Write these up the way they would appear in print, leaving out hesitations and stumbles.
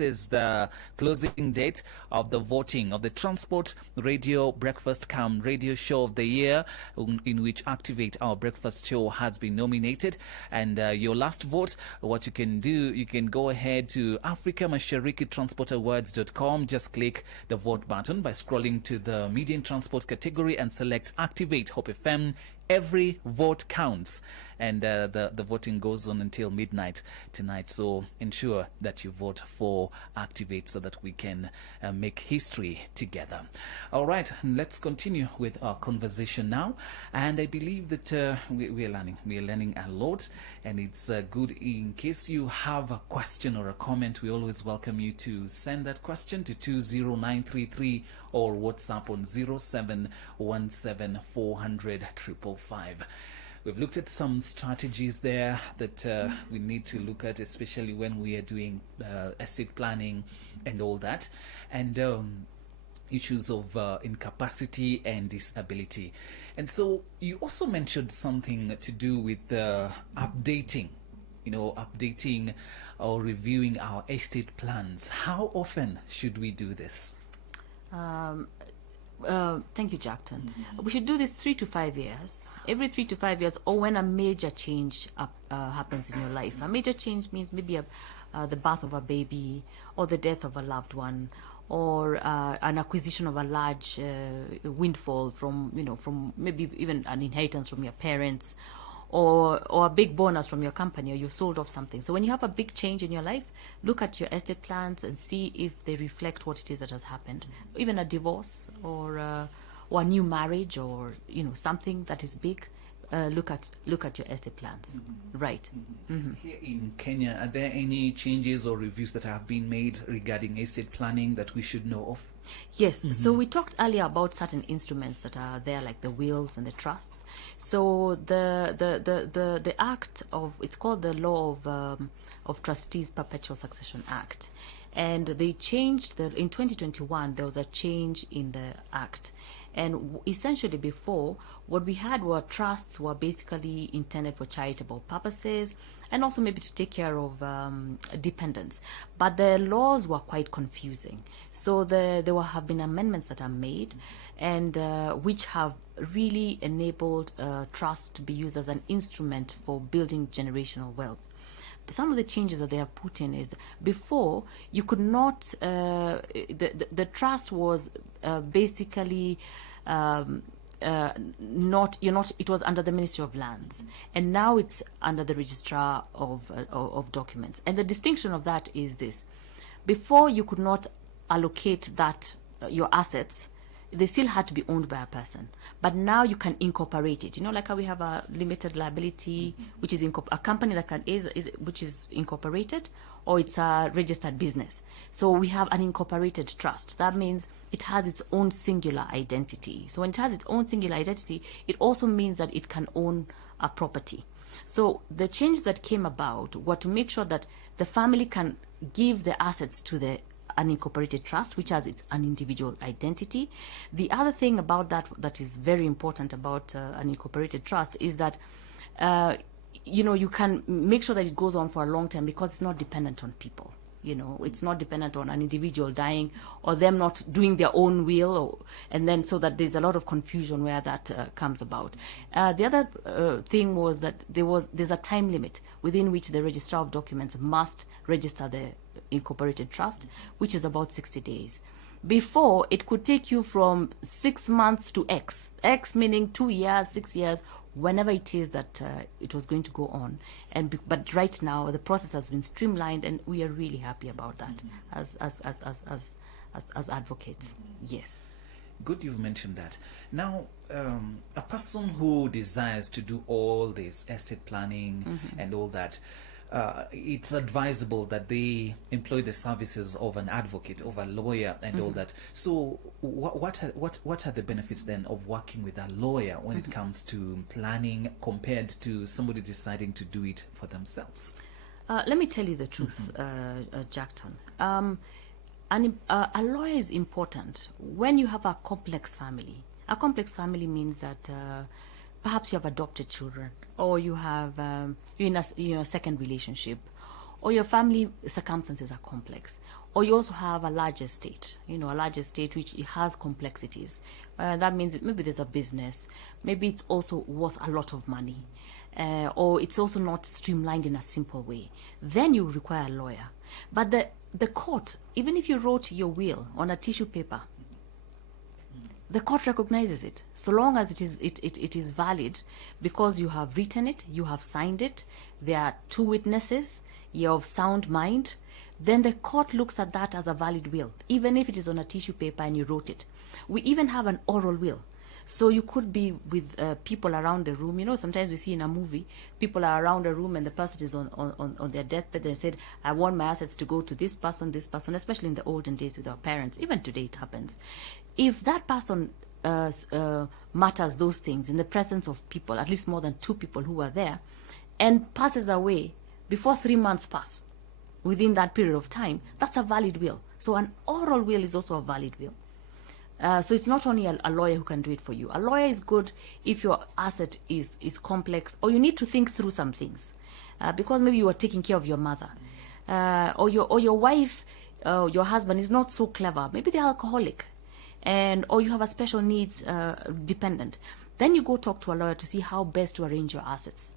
is the closing date of the voting of the Transport Radio Breakfast Cam Radio Show of the Year, in which Activate Our Breakfast Show has been nominated. And your last vote, what you can do, you can go ahead to africamasharikitransportawards.com. Just click the vote button by scrolling to the Media and Transport category and select Activate Hope FM. Every vote counts, and the voting goes on until midnight tonight. So ensure that you vote for Activate so that we can make history together. All right, let's continue with our conversation now. And I believe that we are learning a lot, and it's good. In case you have a question or a comment, we always welcome you to send that question to 20933 or WhatsApp on 0717400555. We've looked at some strategies there that we need to look at, especially when we are doing estate planning and all that, and issues of incapacity and disability. And so you also mentioned something to do with updating or reviewing our estate plans. How often should we do this? Thank you, Jackton. We should do this 3 to 5 years. Every 3 to 5 years, or when a major change happens in your life. A major change means maybe the birth of a baby, or the death of a loved one, or an acquisition of a large windfall from maybe even an inheritance from your parents, or a big bonus from your company, or you sold off something. So when you have a big change in your life, look at your estate plans and see if they reflect what it is that has happened. Even a divorce or a new marriage, or something that is big. Look at your estate plans. Right. Here in Kenya, are there any changes or reviews that have been made regarding estate planning that we should know of? Yes. So we talked earlier about certain instruments that are there, like the wills and the trusts. So the act of, it's called the Law of Trustees Perpetual Succession Act, and they changed in 2021. There was a change in the act. And essentially before, what we had were trusts were basically intended for charitable purposes, and also maybe to take care of dependents. But the laws were quite confusing. So there have been amendments that are made, and which have really enabled trusts to be used as an instrument for building generational wealth. Some of the changes that they have put in is, before you could not, the trust was basically it was under the Ministry of Lands, and now it's under the Registrar of Documents. And the distinction of that is this: before you could not allocate that your assets. They still had to be owned by a person, but now you can incorporate it. Like how we have a limited liability, which is a company that which is incorporated, or it's a registered business. So we have an incorporated trust. That means it has its own singular identity. So when it has its own singular identity, it also means that it can own a property. So the changes that came about were to make sure that the family can give the assets to the unincorporated trust, which has an individual identity. The other thing about that is very important about an incorporated trust is that you can make sure that it goes on for a long time, because it's not dependent on people. It's not dependent on an individual dying or them not doing their own will, and then so that there's a lot of confusion where that comes about. The other thing was that there's a time limit within which the Registrar of Documents must register the incorporated trust, which is about 60 days. Before, it could take you from 6 months to X meaning 2 years, 6 years, whenever it is that it was going to go on. But right now, the process has been streamlined, and we are really happy about that as advocates. Yes. Good, you've mentioned that. Now, a person who desires to do all this estate planning and all that, it's advisable that they employ the services of an advocate, of a lawyer, and all that. So what are the benefits then of working with a lawyer when it comes to planning, compared to somebody deciding to do it for themselves? Let me tell you the truth, Jackton. A lawyer is important when you have a complex family. A complex family means that perhaps you have adopted children, or you have you're in a second relationship, or your family circumstances are complex, Or you also have a large estate, a large estate which it has complexities. That means that maybe there's a business, maybe it's also worth a lot of money, or it's also not streamlined in a simple way. Then you require a lawyer. But the court, even if you wrote your will on a tissue paper, the court recognizes it, so long as it is valid, because you have written it, you have signed it, there are two witnesses, you're of sound mind. Then the court looks at that as a valid will, even if it is on a tissue paper and you wrote it. We even have an oral will. So you could be with people around the room. Sometimes we see in a movie, people are around a room and the person is on their deathbed and said, I want my assets to go to this person, especially in the olden days with our parents. Even today it happens. If that person matters those things in the presence of people, at least more than two people who were there, and passes away before 3 months pass, within that period of time, that's a valid will. So an oral will is also a valid will. So it's not only a lawyer who can do it for you. A lawyer is good if your asset is complex, or you need to think through some things, because maybe you are taking care of your mother, or your wife, your husband is not so clever. Maybe they're alcoholic, or you have a special needs dependent. Then you go talk to a lawyer to see how best to arrange your assets.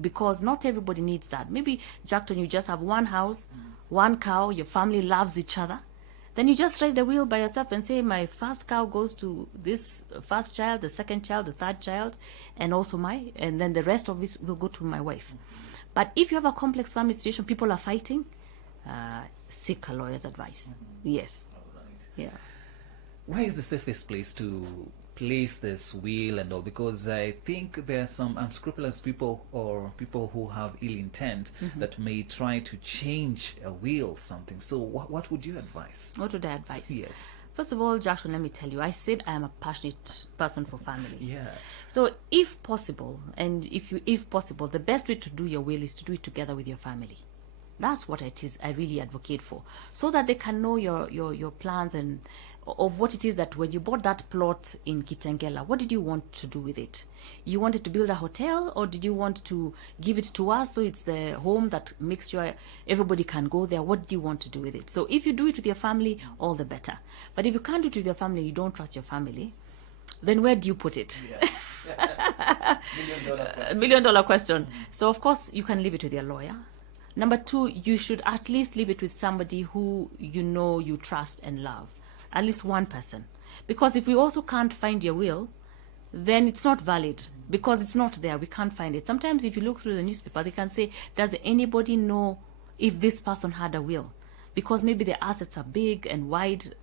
Because not everybody needs that. Maybe, Jackton, you just have one house, one cow, your family loves each other. Then you just write the will by yourself and say, my first cow goes to this first child, the second child, the third child, and also and then the rest of this will go to my wife. But if you have a complex family situation, people are fighting, seek a lawyer's advice. Yes. All right. Yeah. Where is the safest place to place this will and all? Because I think there are some unscrupulous people or people who have ill intent that may try to change a will something. So what would you advise? What would I advise? Yes. First of all, Jackson, let me tell you, I said I am a passionate person for family. Yeah. So if possible, if possible, the best way to do your will is to do it together with your family. That's what it is I really advocate for, so that they can know your plans and of what it is that when you bought that plot in Kitengela, what did you want to do with it? You wanted to build a hotel, or did you want to give it to us so it's the home that makes sure everybody can go there? What do you want to do with it? So if you do it with your family, all the better. But if you can't do it with your family, you don't trust your family, then where do you put it? Yeah. $1 million question. $1 million question. So of course you can leave it with your lawyer. Number two, you should at least leave it with somebody who you trust and love. At least one person. Because if we also can't find your will, then it's not valid, because it's not there. We can't find it. Sometimes if you look through the newspaper, they can say, does anybody know if this person had a will? Because maybe the assets are big and wide,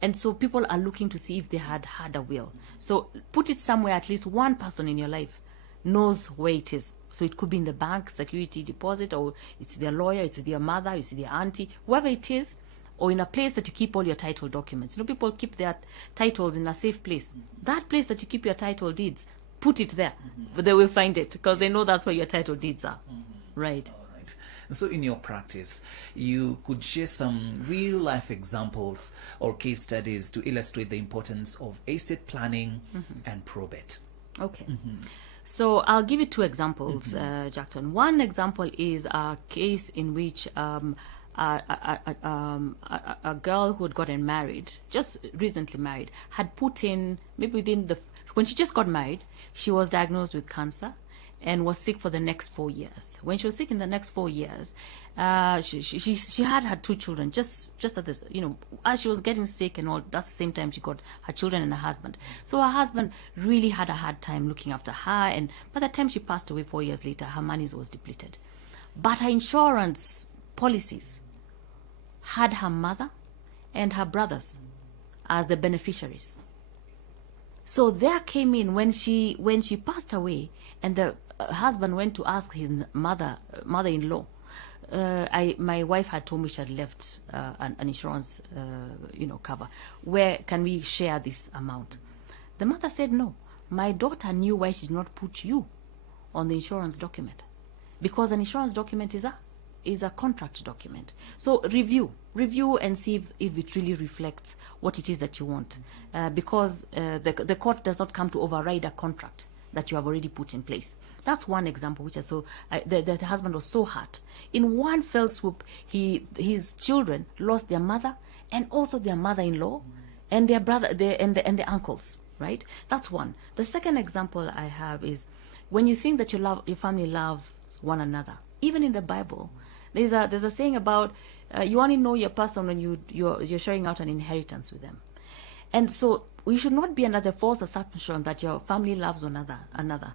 and so people are looking to see if they had a will. So put it somewhere. At least one person in your life knows where it is. So it could be in the bank, security deposit, or it's with their lawyer, it's with your mother, it's with your auntie, whoever it is, or in a place that you keep all your title documents. People keep their titles in a safe place. That place that you keep your title deeds, put it there. But they will find it, because they know that's where your title deeds are. Right. All right. So in your practice, you could share some real-life examples or case studies to illustrate the importance of estate planning and probate. Okay. So I'll give you two examples, Jackson. One example is a case in which a girl who had gotten married, just recently married, had put in, maybe when she just got married, she was diagnosed with cancer and was sick for the next 4 years. When she was sick in the next 4 years, she had her two children just at this, as she was getting sick and all, that's the same time she got her children and her husband. So her husband really had a hard time looking after her, and by the time she passed away 4 years later, her money was depleted. But her insurance policies had her mother and her brothers as the beneficiaries. So there came in when she passed away, and the husband went to ask his mother-in-law. My wife had told me she had left an insurance, cover. Where can we share this amount? The mother said, no. My daughter knew why she did not put you on the insurance document, because an insurance document is a contract document. So review and see if it really reflects what it is that you want, because the court does not come to override a contract. that you have already put in place. That's one example, which is so the husband was so hurt. In one fell swoop, his children lost their mother and also their mother-in-law and their brother, and the uncles. Right? That's one. The second example I have is when you think that your family loves one another. Even in the Bible, there's a saying about you only know your person when you're sharing out an inheritance with them. And so we should not be under the false assumption that your family loves another.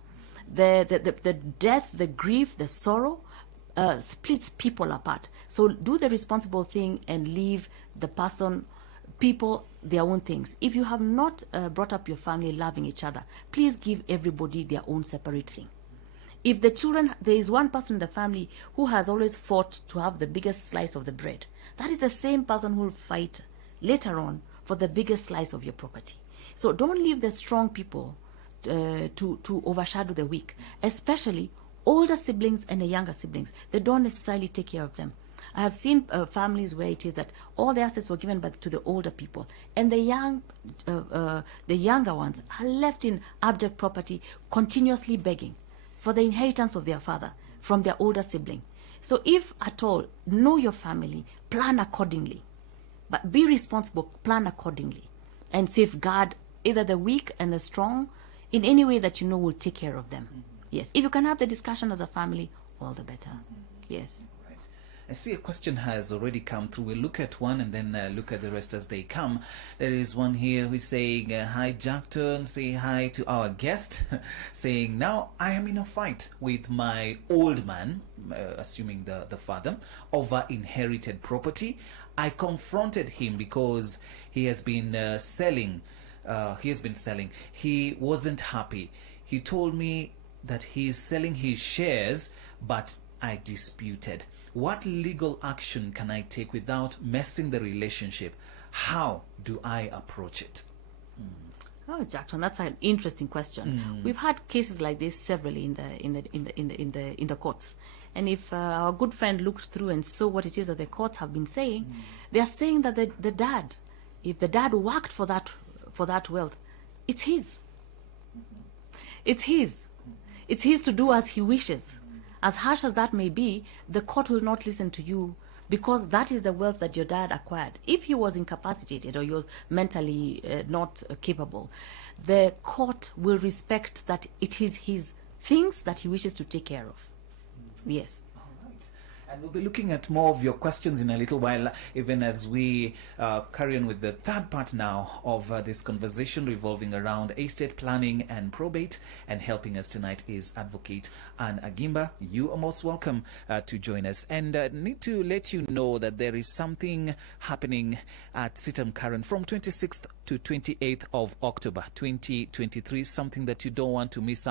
The death, the grief, the sorrow splits people apart. So do the responsible thing and leave the people their own things. If you have not brought up your family loving each other, please give everybody their own separate thing. If the children, there is one person in the family who has always fought to have the biggest slice of the bread, that is the same person who will fight later on for the biggest slice of your property. So don't leave the strong people to overshadow the weak, especially older siblings and the younger siblings. They don't necessarily take care of them. I have seen families where it is that all the assets were given to the older people, and the younger ones are left in abject poverty, continuously begging for the inheritance of their father from their older sibling. So if at all, know your family, plan accordingly, but be responsible, plan accordingly, and safeguard either the weak and the strong in any way that you know will take care of them. Yes, if you can have the discussion as a family, all the better. Yes. I see a question has already come through. We'll look at one and then look at the rest as they come. There is one here who is saying, hi Jackton, say hi to our guest, saying, now I am in a fight with my old man, assuming the father, over inherited property. I confronted him because he has been selling. He wasn't happy. He told me that he is selling his shares, but I disputed. What legal action can I take without messing the relationship? How do I approach it? Oh, Jackson, that's an interesting question. We've had cases like this severally in the courts. And if our good friend looked through and saw what it is that the courts have been saying, they are saying that the dad, if the dad worked for that wealth, it's his. It's his. It's his to do as he wishes. As harsh as that may be, the court will not listen to you because that is the wealth that your dad acquired. If he was incapacitated or he was mentally not capable, the court will respect that it is his things that he wishes to take care of. Yes. And we'll be looking at more of your questions in a little while, even as we carry on with the third part now of this conversation revolving around estate planning and probate. And helping us tonight is Advocate Anne Agimba. You are most welcome to join us. And need to let you know that there is something happening at Sitam Karen from 26th to 28th of October 2023, something that you don't want to miss out.